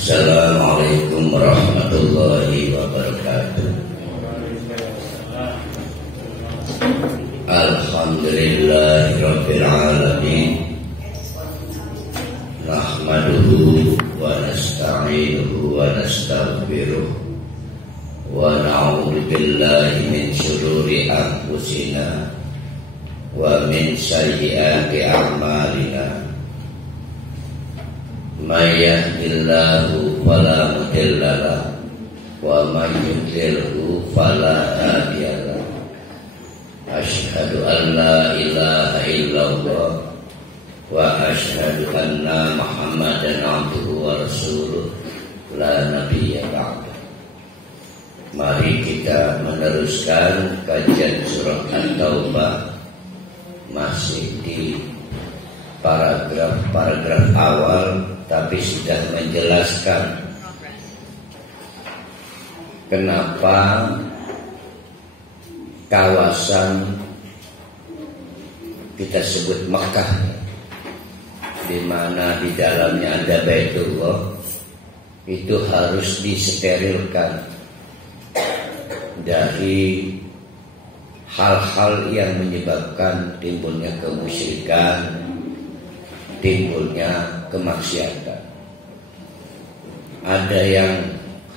Assalamualaikum warahmatullahi wabarakatuh. Alhamdulillahirabbil alamin. Nahmaduhu wa nasta'inuhu wa nastaghfiruh wa na'udzu billahi min shururi anfusina wa min sayyiati a'malina. May yahdihillahu fala mudilla lahu wa may yudlilhu fala hadiya lahu. Asyhadu an la ilaha illallah wa asyhadu anna Muhammadan abduhu wa rasuluh la nabiyya ba'da. Mari kita meneruskan kajian surah At-Taubah, masih di paragraf awal, tapi sudah menjelaskan kenapa kawasan kita sebut Makkah, di mana di dalamnya ada Baitullah, itu harus disterilkan dari hal-hal yang menyebabkan timbulnya kemusyrikan, timbulnya kemaksiatan. Ada yang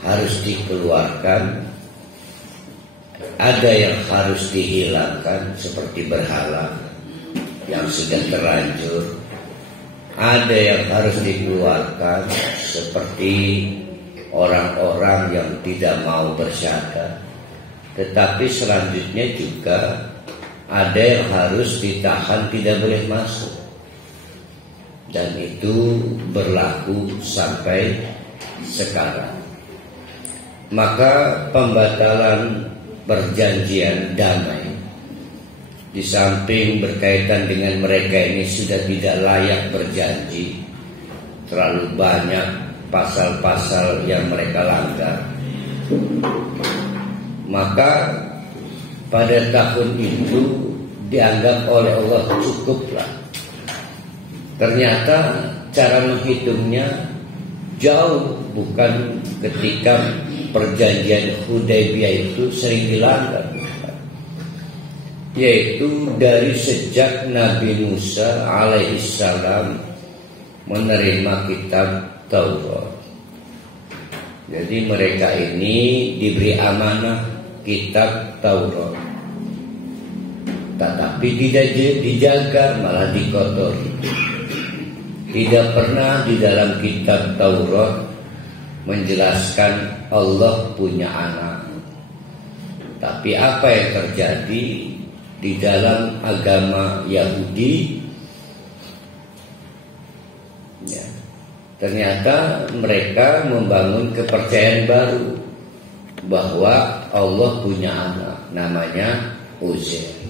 harus dikeluarkan, ada yang harus dihilangkan seperti berhala yang sudah terlanjur, ada yang harus dikeluarkan seperti orang-orang yang tidak mau bersyahadat. Tetapi selanjutnya juga ada yang harus ditahan, tidak boleh masuk. Dan itu berlaku sampai sekarang. Maka pembatalan perjanjian damai, di samping berkaitan dengan mereka ini sudah tidak layak berjanji, terlalu banyak pasal-pasal yang mereka langgar, maka pada tahun itu dianggap oleh Allah cukuplah. Ternyata cara menghitungnya jauh, bukan ketika perjanjian Hudaybiyah itu sering dilanggar, yaitu dari sejak Nabi Musa alaihissalam menerima kitab Taurat. Jadi mereka ini diberi amanah kitab Taurat, tetapi tidak dijaga, malah dikotori. Tidak pernah di dalam kitab Taurat menjelaskan Allah punya anak. Tapi apa yang terjadi di dalam agama Yahudi, ya, ternyata mereka membangun kepercayaan baru bahwa Allah punya anak, namanya Uzair.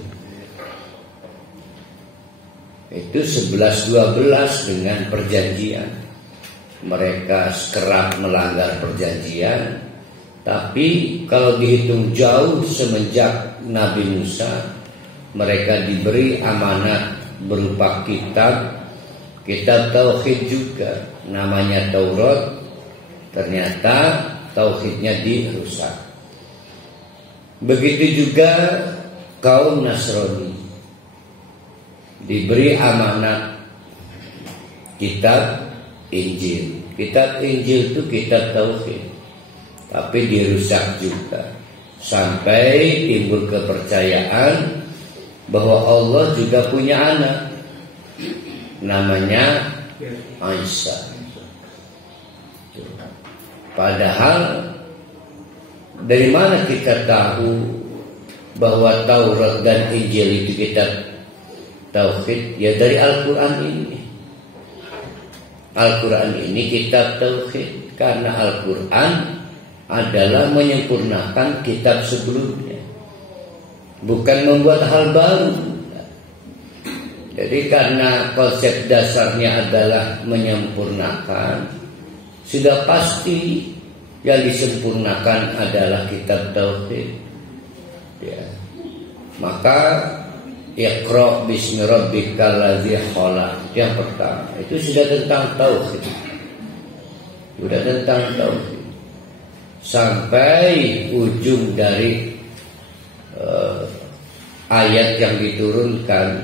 Itu 11-12 dengan perjanjian. Mereka kerap melanggar perjanjian. Tapi kalau dihitung jauh semenjak Nabi Musa, mereka diberi amanat berupa kitab tauhid juga, namanya Taurat. Ternyata tauhidnya dirusak. Begitu juga kaum Nasrani diberi amanat kitab Injil. Kitab Injil itu kitab tauhid, tapi dirusak juga sampai timbul kepercayaan bahwa Allah juga punya anak, namanya Isa. Padahal dari mana kita tahu bahwa Taurat dan Injil itu kitab tauhid? Ya dari Al-Quran ini. Al-Quran ini kitab tauhid, karena Al-Quran adalah menyempurnakan kitab sebelumnya, bukan membuat hal baru. Jadi karena konsep dasarnya adalah menyempurnakan, sudah pasti yang disempurnakan adalah kitab tauhid. Ya. Maka Iqra bismi rabbikal ladzi khalaq, yang pertama itu sudah tentang tauhid. Sudah tentang tauhid. Sampai ujung dari ayat yang diturunkan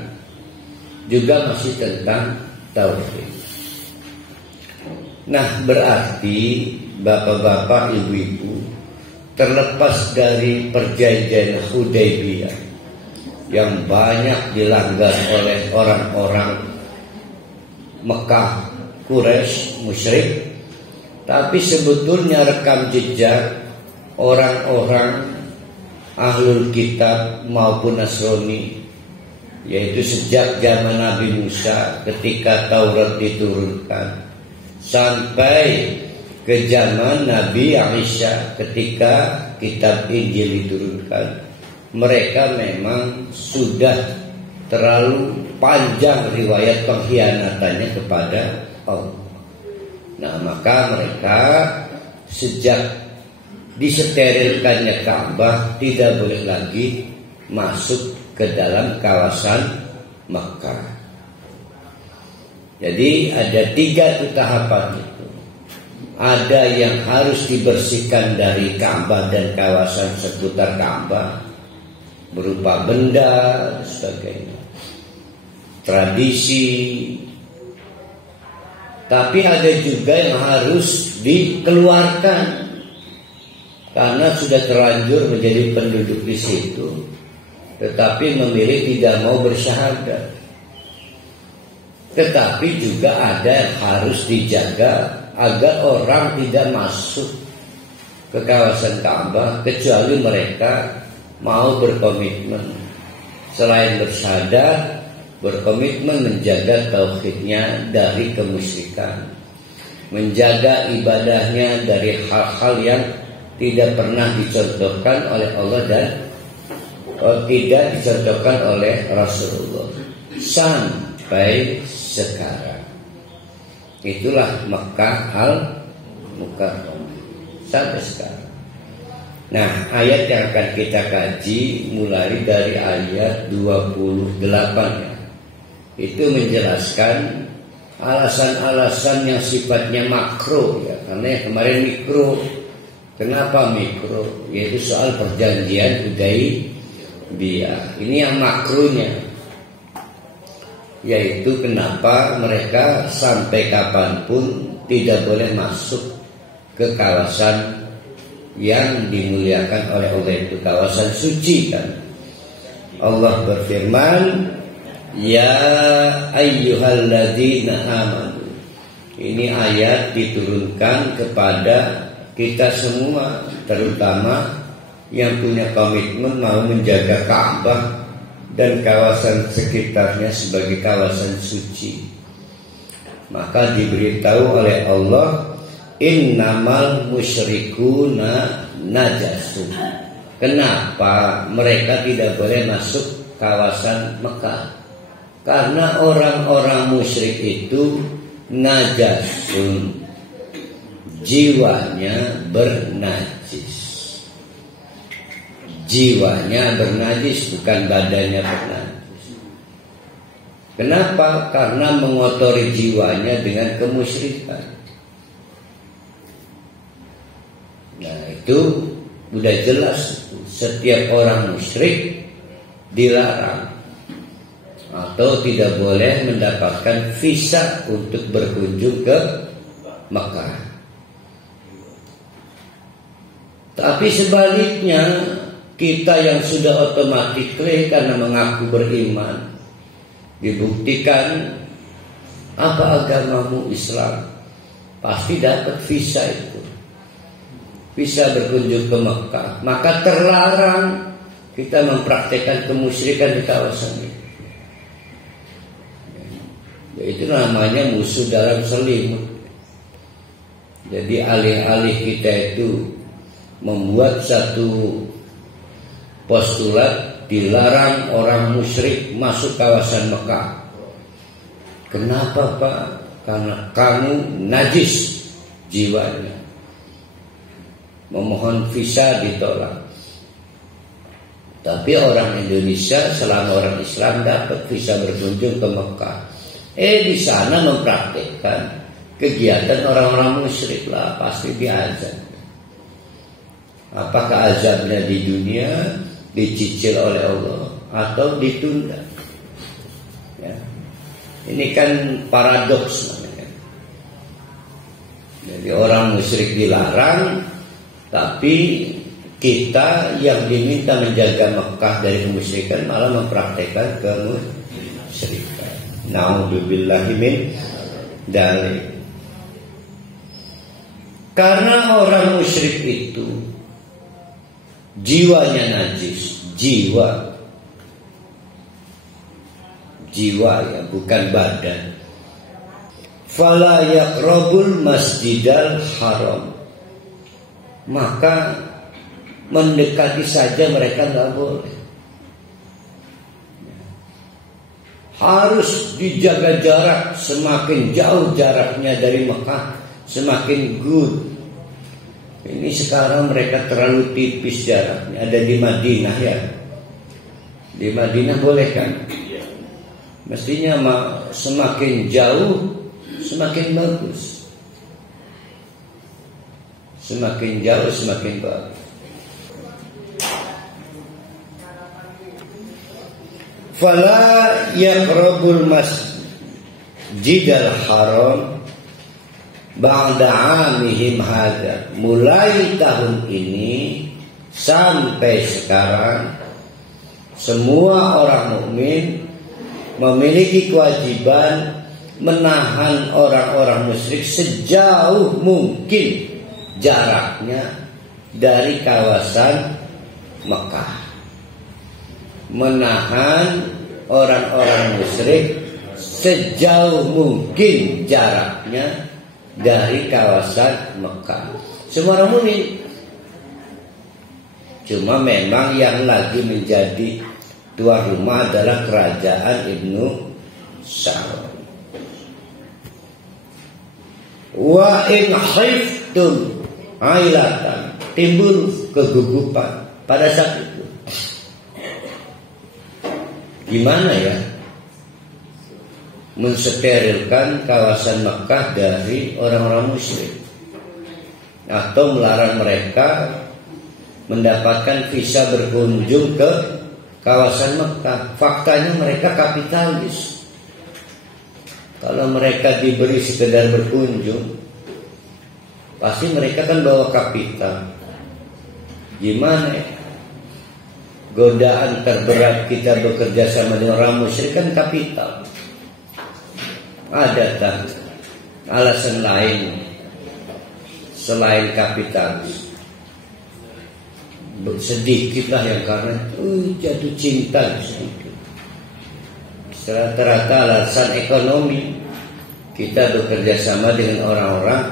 juga masih tentang tauhid. Nah, berarti bapak-bapak, ibu-ibu, terlepas dari perjanjian Hudaybiyah yang banyak dilanggar oleh orang-orang Mekah, Quraisy, musyrik, tapi sebetulnya rekam jejak orang-orang Ahlul Kitab maupun Nasrani, yaitu sejak zaman Nabi Musa ketika Taurat diturunkan sampai ke zaman Nabi Isa ketika kitab Injil diturunkan, mereka memang sudah terlalu panjang riwayat pengkhianatannya kepada Allah. Nah, maka mereka sejak disterilkannya Ka'bah tidak boleh lagi masuk ke dalam kawasan Makkah. Jadi ada 3 tahapan itu. Ada yang harus dibersihkan dari Ka'bah dan kawasan seputar Ka'bah berupa benda dan sebagainya, tradisi. Tapi ada juga yang harus dikeluarkan karena sudah terlanjur menjadi penduduk di situ, tetapi memilih tidak mau bersyahadat. Tetapi juga ada yang harus dijaga agar orang tidak masuk ke kawasan Ka'bah kecuali mereka mau berkomitmen, selain bersyahadat, berkomitmen menjaga tauhidnya dari kemusyrikan, menjaga ibadahnya dari hal-hal yang tidak pernah dicontohkan oleh Allah dan tidak dicontohkan oleh Rasulullah sampai sekarang. Itulah Makkah al-Mukarramah sampai sekarang. Nah, ayat yang akan kita kaji mulai dari ayat 28 ya. Itu menjelaskan alasan-alasan yang sifatnya makro ya, karena yang kemarin mikro. Kenapa mikro? Yaitu soal perjanjian Hudaybiyah. Ini yang makronya, yaitu kenapa mereka sampai kapanpun tidak boleh masuk ke kawasan yang dimuliakan oleh Allah, itu kawasan suci kan. Allah berfirman, ya ayyuhalladzina amanu. Ini ayat diturunkan kepada kita semua, terutama yang punya komitmen mau menjaga Ka'bah dan kawasan sekitarnya sebagai kawasan suci. Maka diberitahu oleh Allah, innamal musyrikuna najasun. Kenapa mereka tidak boleh masuk kawasan Mekah? Karena orang-orang musyrik itu najasun, jiwanya bernajis. Jiwanya bernajis, bukan badannya bernajis. Kenapa? Karena mengotori jiwanya dengan kemusyrikan. Nah, itu sudah jelas, setiap orang musyrik dilarang atau tidak boleh mendapatkan visa untuk berkunjung ke Mekah. Tapi sebaliknya, kita yang sudah otomatis karena mengaku beriman, dibuktikan apa agamamu Islam, pasti dapat visa itu, bisa berkunjung ke Mekah. Maka terlarang kita mempraktekkan kemusyrikan di kawasan ini. Itu namanya musuh dalam selimut. Jadi alih-alih kita itu membuat satu postulat dilarang orang musyrik masuk kawasan Mekah. Kenapa Pak? Karena kamu najis jiwanya. Memohon visa ditolak. Tapi orang Indonesia selama orang Islam dapat visa berkunjung ke Mekah. Di sana mempraktikkan kegiatan orang-orang musyrik lah, pasti diazab. Apakah azabnya di dunia dicicil oleh Allah atau ditunda? Ya. Ini kan paradoks namanya. Jadi orang musyrik dilarang, tapi kita yang diminta menjaga Mekah dari kemusyrikan malah mempraktekkan kemusyrikan. Na'udzubillahi min dzalik. Karena orang musyrik itu jiwanya najis, jiwa ya, bukan badan. Fala yaqrabul masjidal haram, maka mendekati saja mereka nggak boleh. Harus dijaga jarak, semakin jauh jaraknya dari Mekah semakin good. Ini sekarang mereka terlalu tipis jaraknya. Ada di Madinah ya. Di Madinah boleh kan? Mestinya semakin jauh semakin bagus. Semakin jauh semakin bagus. Fala yaqrabul masjidal haram ba'da 'amihim hadza. Mulai tahun ini sampai sekarang semua orang mukmin memiliki kewajiban menahan orang-orang musyrik sejauh mungkin jaraknya dari kawasan Mekah. Menahan orang-orang musyrik sejauh mungkin jaraknya dari kawasan Mekah. Semua orang mukmin. Cuma memang yang lagi menjadi tuan rumah adalah kerajaan Ibnu Saud. Wa in khiftum ailatan, timbul kegugupan pada saat itu. Gimana ya mensterilkan kawasan Mekah dari orang-orang musyrik, atau melarang mereka mendapatkan visa berkunjung ke kawasan Mekah. Faktanya mereka kapitalis. Kalau mereka diberi sekedar berkunjung, pasti mereka kan bawa kapital. Gimana ya? Godaan terberat kita bekerja sama dengan orang musyrik kan kapital. Ada tak alasan lain selain kapitalis? Sedikitlah yang karena jatuh cinta sedikit. Rata-rata alasan ekonomi. Kita bekerja sama dengan orang-orang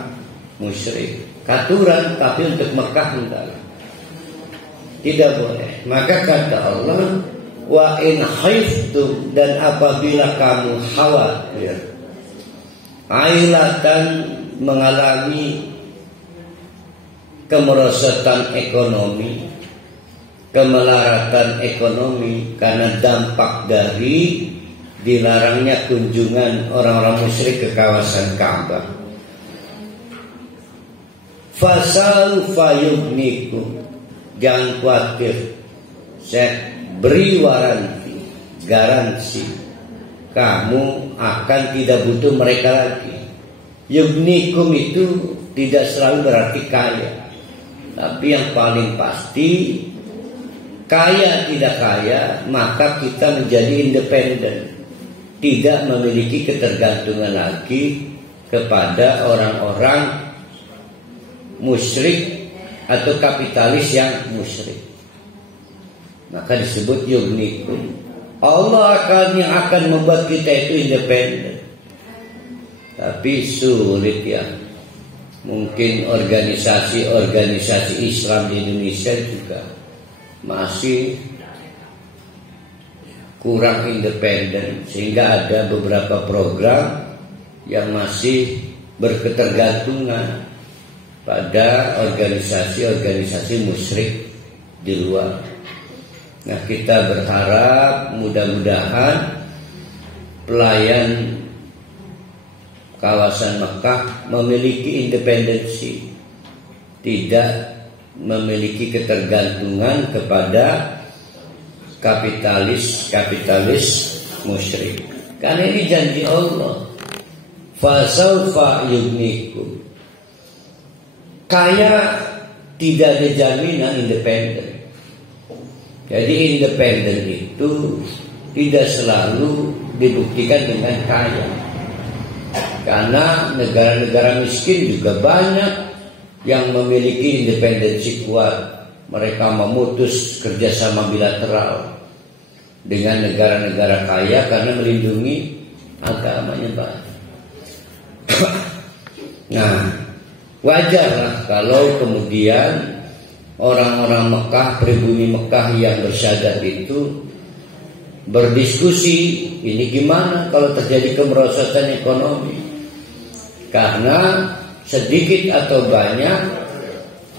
musyrik. Katuran, tapi untuk Mekah enggak. Tidak boleh. Maka kata Allah, wa in khiftum, dan apabila kamu khawatir ailatan, mengalami kemerosotan ekonomi, kemelaratan ekonomi karena dampak dari dilarangnya kunjungan orang-orang musyrik ke kawasan Ka'bah. Fasaufa yugnikum, jangan khawatir, saya beri garansi kamu akan tidak butuh mereka lagi. Yugnikum itu tidak selalu berarti kaya, tapi yang paling pasti kaya tidak kaya, maka kita menjadi independen, tidak memiliki ketergantungan lagi kepada orang-orang musyrik atau kapitalis yang musyrik. Maka disebut yugnikum. Allah yang akan membuat kita itu independen. Tapi sulit ya. Mungkin organisasi Islam di Indonesia juga masih kurang independen, sehingga ada beberapa program yang masih berketergantungan pada organisasi-organisasi musyrik di luar. Nah, kita berharap mudah-mudahan pelayan kawasan Mekah memiliki independensi, tidak memiliki ketergantungan kepada kapitalis musyrik. Karena ini janji Allah, fasaufa yugnikum. Kaya tidak ada jaminan independen. Jadi independen itu tidak selalu dibuktikan dengan kaya. Karena negara-negara miskin juga banyak yang memiliki independensi kuat. Mereka memutus kerjasama bilateral dengan negara-negara kaya karena melindungi agamanya banyak. Nah, wajarlah kalau kemudian orang-orang Mekah, pribumi Mekah yang bersyahadat itu berdiskusi, ini gimana kalau terjadi kemerosotan ekonomi? Karena sedikit atau banyak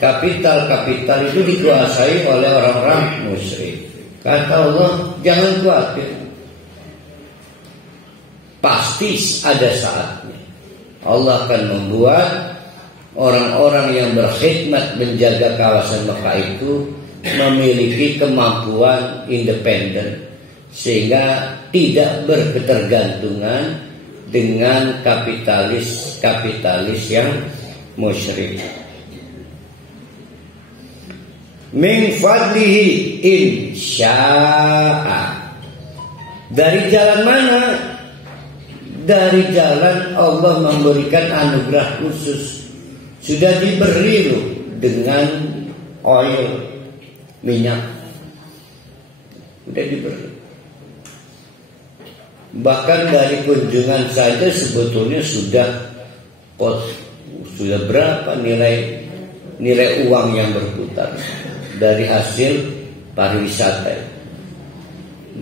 kapital itu dikuasai oleh orang-orang musyrik. Kata Allah, jangan khawatir, pasti ada saatnya Allah akan membuat orang-orang yang berkhidmat menjaga kawasan Mekah itu memiliki kemampuan independen, sehingga tidak berketergantungan dengan kapitalis yang musyrik. Min fadlihi insya'a. Dari jalan mana? Dari jalan Allah memberikan anugerah khusus. Sudah diberi loh dengan oil, minyak. Sudah diberi. Bahkan dari kunjungan saja sebetulnya sudah berapa nilai uang yang berputar dari hasil pariwisata.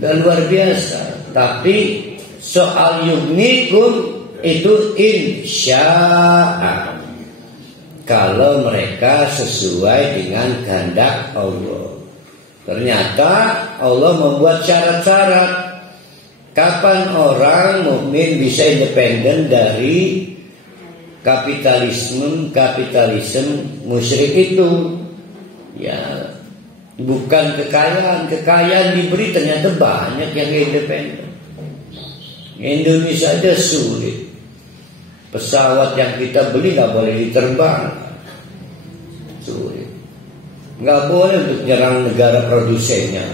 Dan luar biasa. Tapi soal yugnikum itu insya'a, kalau mereka sesuai dengan kehendak Allah. Ternyata Allah membuat syarat-syarat kapan orang mukmin bisa independen dari kapitalisme musyrik itu. Ya, bukan kekayaan diberi, ternyata banyak yang independen. Indonesia aja sulit. Pesawat yang kita beli nggak boleh diterbang, sulit. Nggak boleh untuk nyerang negara produsennya,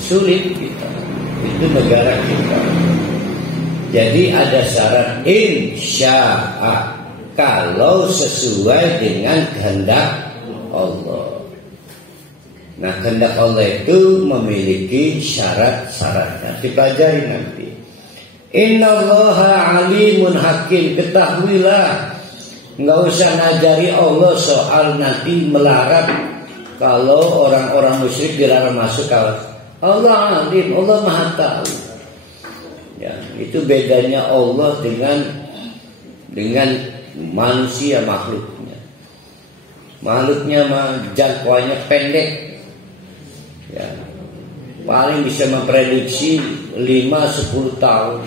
sulit kita. Itu negara kita. Jadi ada syarat insya'a, kalau sesuai dengan kehendak Allah. Nah, kehendak Allah itu memiliki syarat-syaratnya. Dipelajari nanti. Innallaha alimun hakim. Ketahuilah, nggak usah ngajari Allah soal nanti melarat kalau orang-orang musyrik dilarang masuk kawasan. Allah alim, Allah maha tahu. Ya, itu bedanya Allah dengan manusia makhluknya. Makhluknya jangkauannya pendek. Ya, paling bisa memprediksi 5-10 tahun.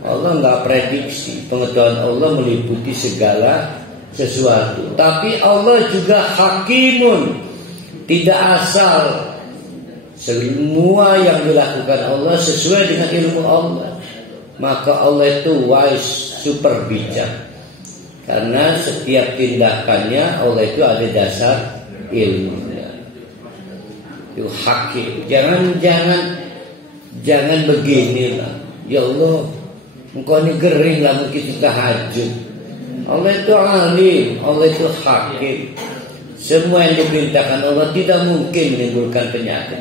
Allah nggak prediksi. Pengetahuan Allah meliputi segala sesuatu. Tapi Allah juga hakimun, tidak asal. Semua yang dilakukan Allah sesuai dengan ilmu Allah. Maka Allah itu wise, super bijak. Karena setiap tindakannya Allah itu ada dasar ilmunya. Itu hakim. Jangan beginilah. Ya Allah, engkau ini gering lah mungkin tahajud. Allah itu alim, Allah itu hakim. Semua yang diperintahkan Allah tidak mungkin menimbulkan penyakit.